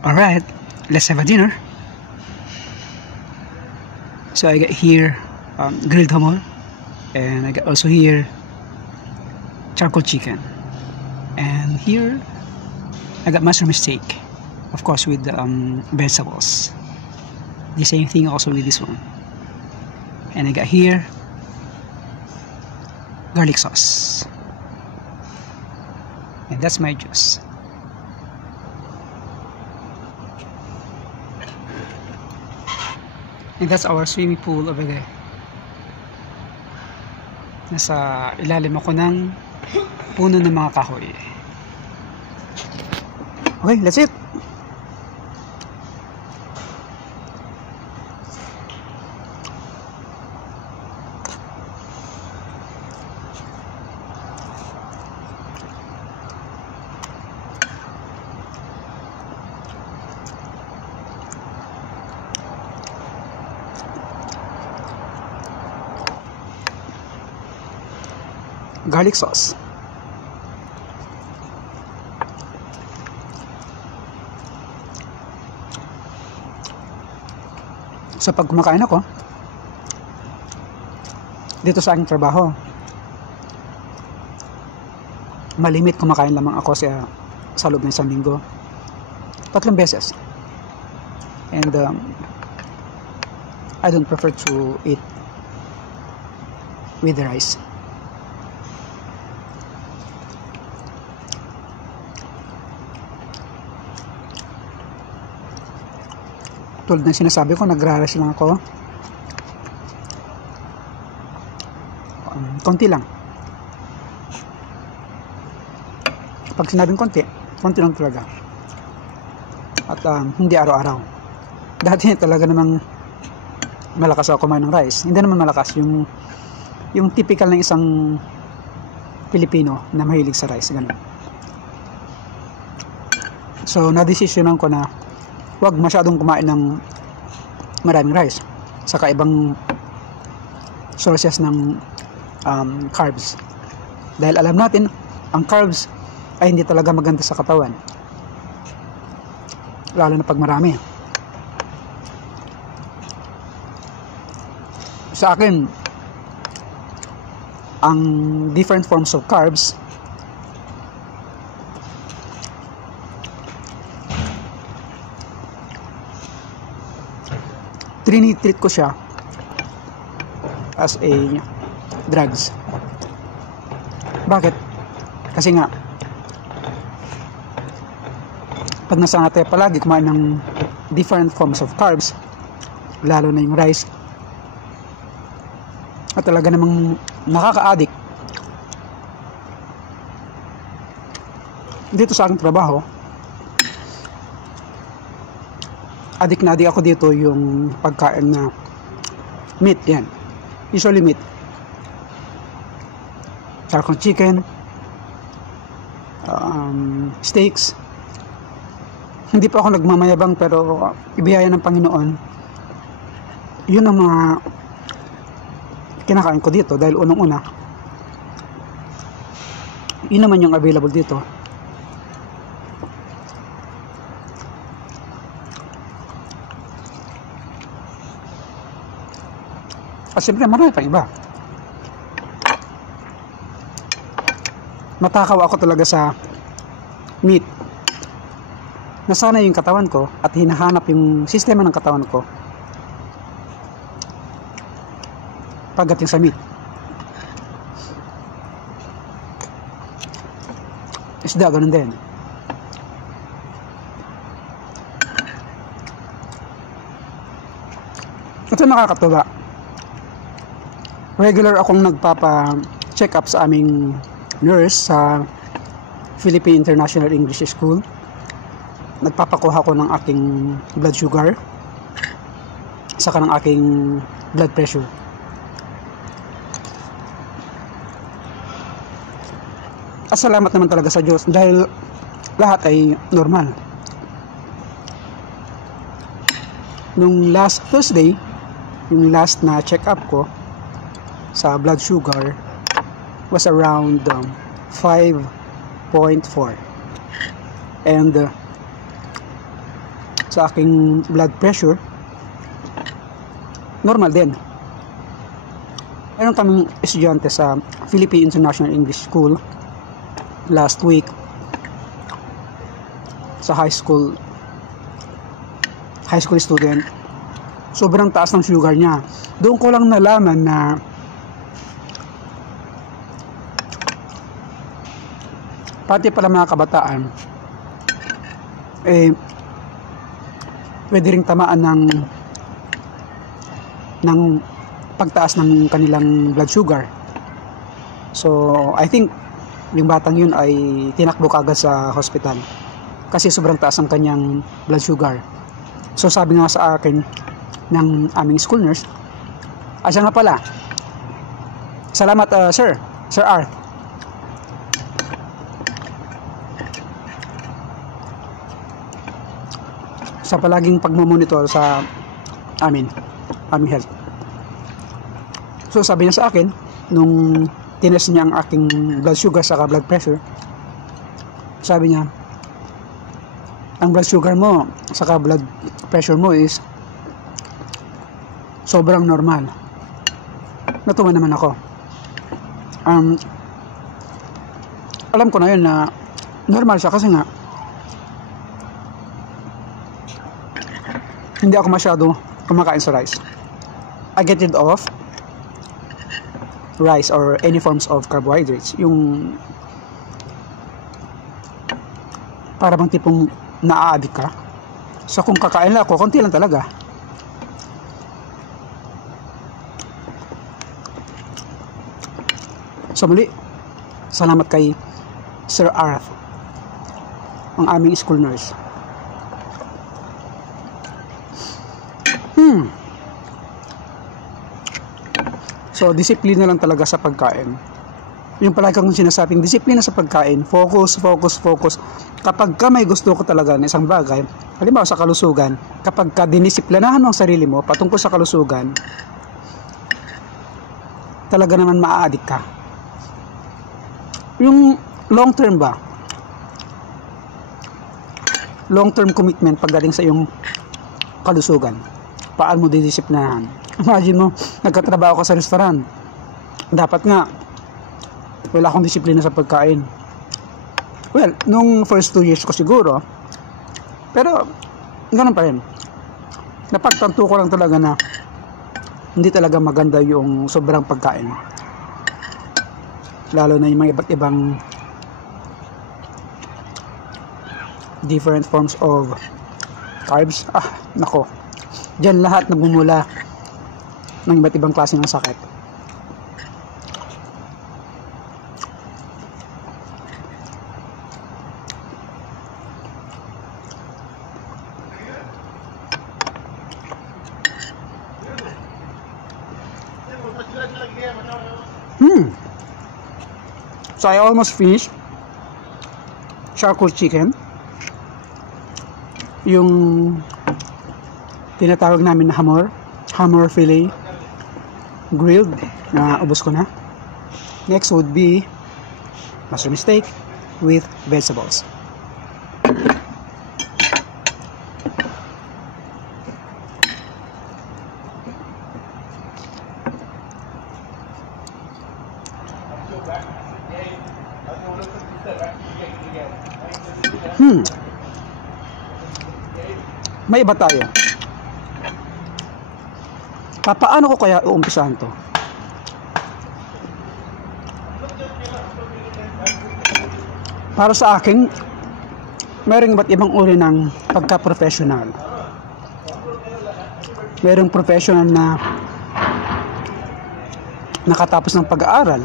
Alright, let's have a dinner. So I got here grilled hamor, and I got also here charcoal chicken, and here I got mushroom steak, of course with vegetables. The same thing also with this one, and I got here garlic sauce, and that's my juice. And that's our swimming pool over there. Nasa ilalim ako ng puno ng mga kahoy. Okay, that's it. Garlic sauce. So pag kumakain ako dito sa aking trabaho, malimit kumakain lamang ako sa loob ng isang linggo, 3 beses. And I don't prefer to eat with the rice. Tulad ng sinasabi ko, nagra-rush lang ako. Konti lang. Pag sinabing konti lang talaga. At hindi araw-araw. Dati talaga namang malakas ako kumain ng rice. Hindi naman malakas, yung typical ng isang Pilipino na mahilig sa rice, ganun. So na-desisyonan ko na wag masyadong kumain ng maraming rice, saka ibang sources ng carbs, dahil alam natin ang carbs ay hindi talaga maganda sa katawan, lalo na pag marami. Sa akin, ang different forms of carbs trinitreat ko siya as a drugs. Bakit? Kasi nga pag nasa natin palagi kumain ng different forms of carbs, lalo na yung rice, at talaga namang nakaka-addict. Dito sa aking trabaho, adik na adik ako dito yung pagkain na meat, yan. Usually meat. Charcoal chicken, steaks. Hindi pa ako nagmamayabang, pero ibiyaya ng Panginoon, yun ang mga kinakain ko dito, dahil unang-una yun naman yung available dito. At siyempre marami pang iba. Matakaw ako talaga sa meat. Nasanay yung katawan ko at hinahanap yung sistema ng katawan ko pagdating sa meat. Isda, ganun din. Ito nakakatuwa. Regular akong nagpapa-check up sa aming nurse sa Philippine International English School. Nagpapakuha ko ng aking blood sugar, saka ng aking blood pressure. At salamat naman talaga sa Diyos dahil lahat ay normal. Nung last Thursday, yung last na check up ko sa blood sugar was around 5.4, and sa aking blood pressure, normal din. Meron kaming estudyante sa Philippine International English School last week sa high school student. Sobrang taas ng sugar niya. Doon ko lang nalaman na pati pala mga kabataan pwede ring tamaan ng pagtaas ng kanilang blood sugar. So I think yung batang yun ay tinakbo kagad sa hospital kasi sobrang taas ang kanyang blood sugar. So sabi nga sa akin ng aming school nurse, siya nga pala, salamat Sir Art, sa palaging pagmamonitor sa aming health. So sabi niya sa akin nung tinest niya ang aking blood sugar saka blood pressure, sabi niya ang blood sugar mo saka blood pressure mo is sobrang normal. Natuwa naman ako. Alam ko na yun na normal siya kasi nga hindi ako masyado kumakain sa rice. I get rid of rice or any forms of carbohydrates. Yung para bang tipong naa-addict ka. So kung kakain lang ako, konti lang talaga. So muli, salamat kay Sir Arth, ang aming school nurse. So disiplina lang talaga sa pagkain. Yung palagi kong sinasabing disiplina sa pagkain, focus. Kapag ka may gusto ko talaga ng isang bagay, halimbawa sa kalusugan, kapag ka dinisiplinahan mo ang sarili mo patungkol sa kalusugan, talaga naman maa-addict ka. Yung long term ba? Long term commitment pagdating sa iyong kalusugan. Paano mo didisiplinahan? Imagine mo, nagkatrabaho ka sa restaurant. Dapat nga, wala akong disiplina sa pagkain. Well, nung first 2 years ko siguro, pero ganun pa rin. Napagtanto ko lang talaga na hindi talaga maganda yung sobrang pagkain. Lalo na yung mga iba't ibang different forms of carbs. Nako. Diyan lahat nagmumula ng iba't ibang klase ng sakit. So I almost finished charcoal chicken, yung tinatawag namin na hammer fillet grilled, na ubos ko na. Next would be mushroom steak with vegetables. May iba tayo. Paano ko kaya uumpisahan to? Para sa akin, mayroong iba't ibang uri ng pagka-professional. Mayroong professional na nakatapos ng pag-aaral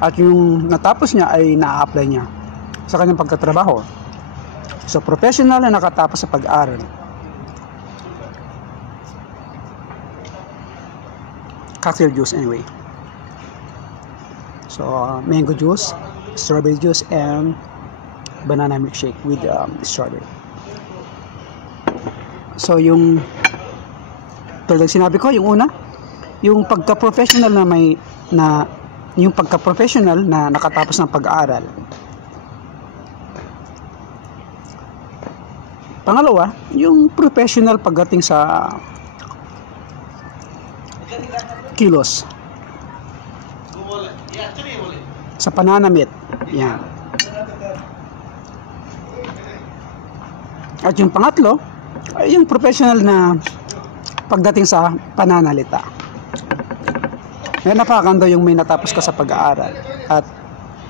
at yung natapos niya ay na-apply niya sa kanyang pagkatrabaho. So, professional na nakatapos sa pag-aaral. Cocktail juice anyway. So, mango juice, strawberry juice, and banana milkshake with strawberry. So, yung tulad sinabi ko, yung una, yung pagka-professional yung pagka-professional na nakatapos ng pag-aaral. Pangalawa, yung professional pagdating sa kilos, sa pananamit. Yan. At yung pangatlo ay yung professional na pagdating sa pananalita. May napakaganda yung may natapos ka sa pag-aaral at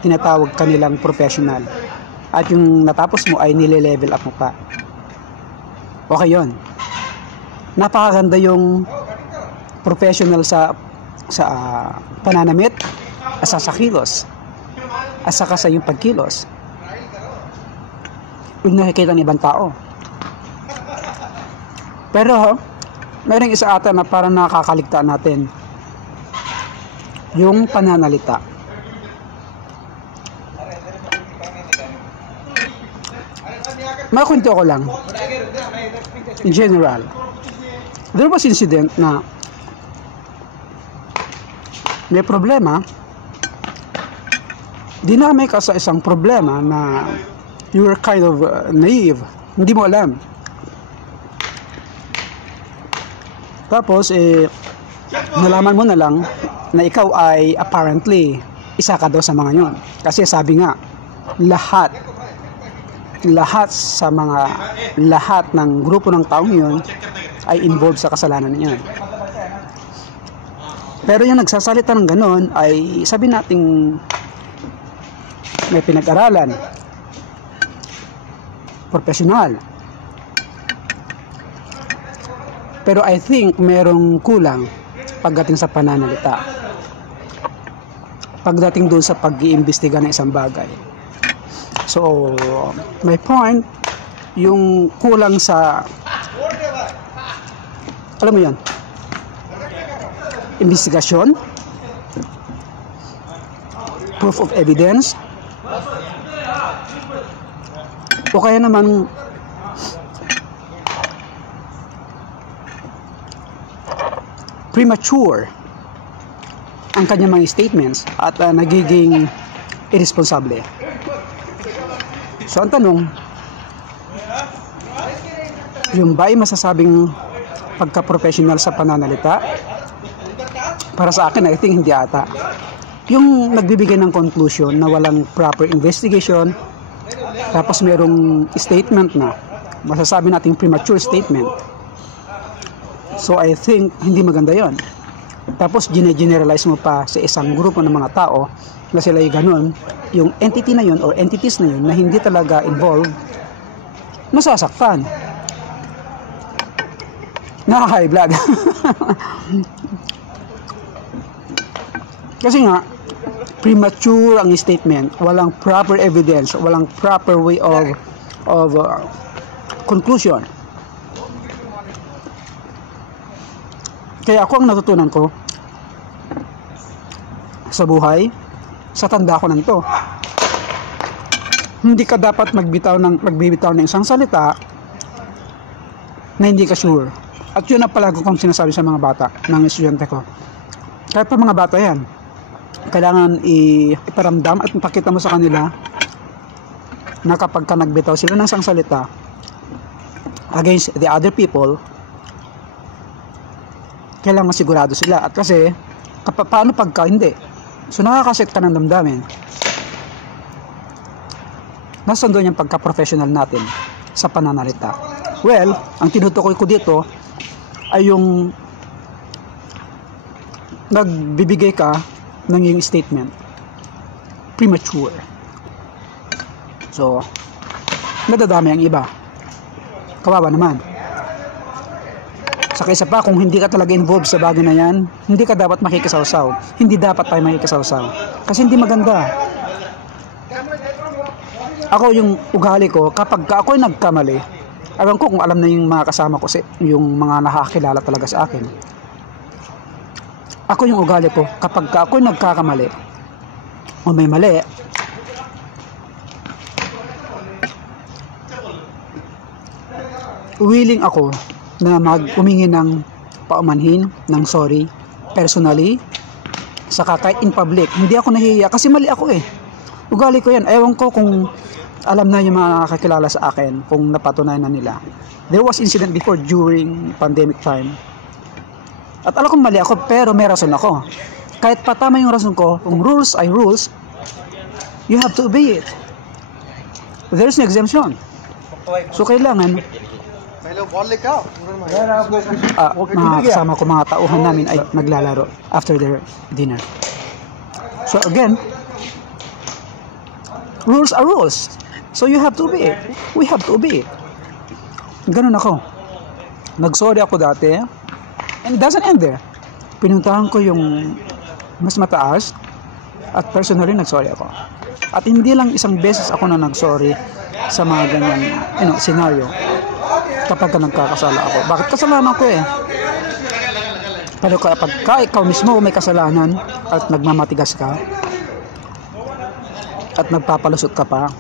tinatawag ka nilang professional. At yung natapos mo ay nile-level up mo pa. Okay yun. Napakaganda yung professional sa pananamit, sa kilos, at saka sa yung pagkilos. Yung nakikita ng ibang tao. Pero mayroong isa ata na parang nakakaligtaan natin, yung pananalita. Makwento ko lang. In general, there was incident na may problema, dinamay ka sa isang problema na you were kind of naive, hindi mo alam. Tapos nalaman mo na lang na ikaw ay apparently isa ka daw sa mga yon. Kasi sabi nga, lahat ng grupo ng taong yon ay involved sa kasalanan niyon. Pero yung nagsasalita ng ganon ay sabi nating may pinag-aralan, professional. Pero I think merong kulang pagdating sa pananalita, pagdating doon sa pag-iimbestiga ng isang bagay. So my point, yung kulang sa, alam mo yan, investigasyon, proof of evidence, o kaya naman premature ang kanyang mga statements at nagiging irresponsible. So ang tanong, yung ba ay masasabing pagka-professional sa pananalita? Para sa akin, I think hindi ata. Yung nagbibigay ng conclusion na walang proper investigation, tapos merong statement na masasabi natin premature statement. So I think hindi maganda yon. Tapos generalize mo pa sa isang grupo ng mga tao na sila ay ganun, yung entity na yon or entities na yon na hindi talaga involved, nasasaktan, high blood. Kasi nga premature ang statement, walang proper evidence, walang proper way of conclusion. Kaya ako ang natutunan ko sa buhay, sa tanda ko nito, hindi ka dapat magbibitaw ng isang salita na hindi ka sure. At yun ang palagi kong sinasabi sa mga bata, ng estudyante ko. Kahit pa mga bata yan, kailangan iparamdam at ipakita mo sa kanila na kapag ka nagbitaw sila ng isang salita against the other people, kailangan sigurado sila. At kasi paano pagka hindi, so nakakaset ka ng damdamin. Nasaan doon yung pagka-professional natin sa pananalita? Well, ang tinutukoy ko dito ay yung nagbibigay ka ng yung statement premature. So nadadami ang iba, kawawa naman. Saka isa pa, kung hindi ka talaga involved sa bagay na yan, hindi ka dapat makikisawsaw. Hindi dapat tayo makikisawsaw kasi hindi maganda. Ako, yung ugali ko, kapag ako'y nagkamali, alam ko kung alam na yung mga kasama ko, yung mga nakakilala talaga sa akin, ako yung ugali ko, kapag ako'y nagkakamali o may mali, willing ako na humingi ng paumanhin, ng sorry, personally, saka kahit in public. Hindi ako nahihiya kasi mali ako eh. Ugali ko yan. Ewan ko kung alam na yung mga nakakilala sa akin kung napatunayan na nila. There was incident before during pandemic time. At alam kong mali ako, pero may rason ako. Kahit patama yung rason ko, kung rules ay rules, you have to obey it. There's no exemption. So kailangan mga kasama ko, mga tauhan namin ay maglalaro after their dinner. So again, rules are rules. So you have to obey it. We have to obey it. Ganun ako. Nag-sorry ako dati. And it doesn't end there. Pinuntahan ko yung mas mataas at personally nag-sorry ako. At hindi lang isang beses ako na nag-sorry sa mga ganyan scenario kapag nagkakasala ako. Bakit kasalanan ko eh? Pero kapag ikaw mismo may kasalanan at nagmamatigas ka at nagpapalusot ka pa,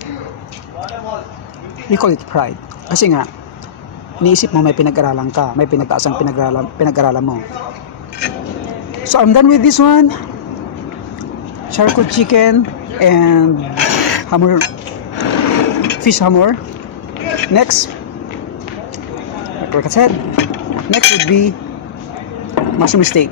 we call it pride. Kasi nga, iniisip mo may pinag-aralan ka, may pinagtaasang pinag-aralan mo. So I'm done with this one. Charcoal chicken and hammer, fish hammer. Next, like I said, next would be mushroom steak.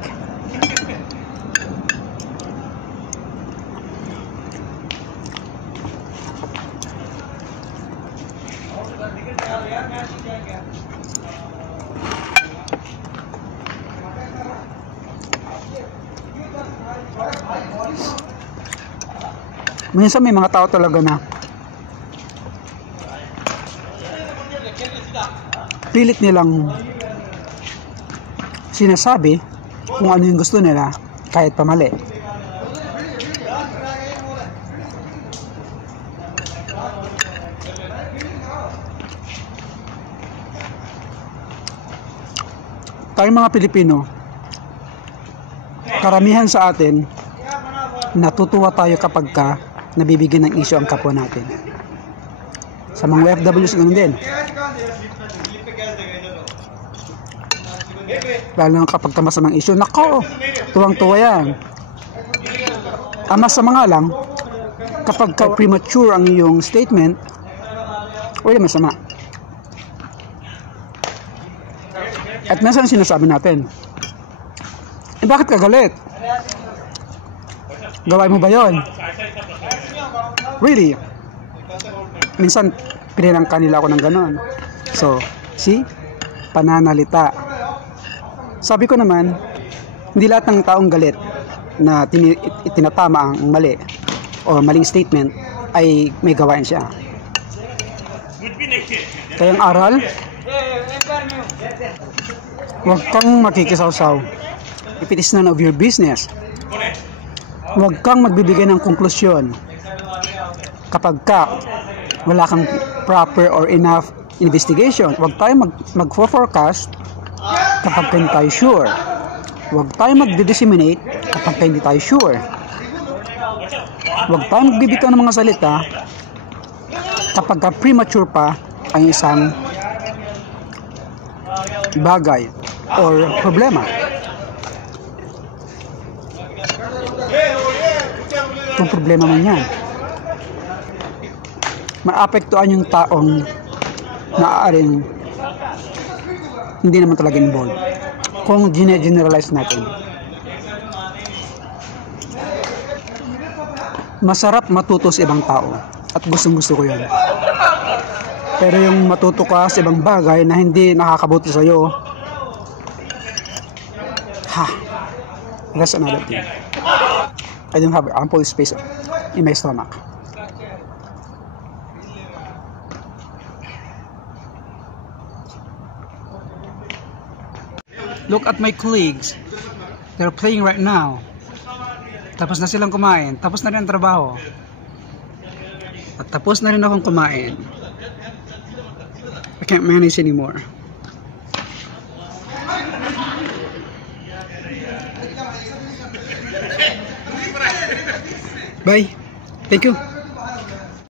Minsan may mga tao talaga na pilit nilang sinasabi kung ano yung gusto nila kahit pamali. Tayong mga Pilipino, karamihan sa atin, natutuwa tayo kapag nabibigyan ng issue ang kapwa natin. Sa mga OFWs, ganun din. Lalo na kapag masamang issue, nako, tuwang-tuwa yan. Ang masama nga lang, kapag premature ang iyong statement, wala masama. At minsan sinasabi natin, bakit ka galit? Gawain mo ba yon? Really? Minsan, pinirangka nila ako ng ganon. So, see? Pananalita. Sabi ko naman, hindi lahat ng taong galit na tinatama ang mali o maling statement ay may gawain siya. Kaya ang aral, huwag kang makikisawsaw. If it is none of your business, huwag kang magbibigay ng konklusyon kapag wala kang proper or enough investigation. Huwag tayo mag-forecast kapag hindi tayo sure. Huwag tayo mag-disseminate kapag hindi tayo sure. Huwag tayo magbibitaw ng mga salita kapag premature pa ang isang bagay or problema. Kung problema man yan, maapektuhan yung taong maaaring hindi naman talaga involved kung generalize natin. Masarap matuto sa ibang tao at gustong-gusto ko yun. Pero yung matuto ka sa ibang bagay na hindi nakakabuti sa'yo, that's another thing. I don't have ample space in my stomach. Look at my colleagues. They're playing right now. Tapos na silang kumain. Tapos na rin ang trabaho. At tapos na rin akong kumain. I can't manage anymore. Bye. Thank you.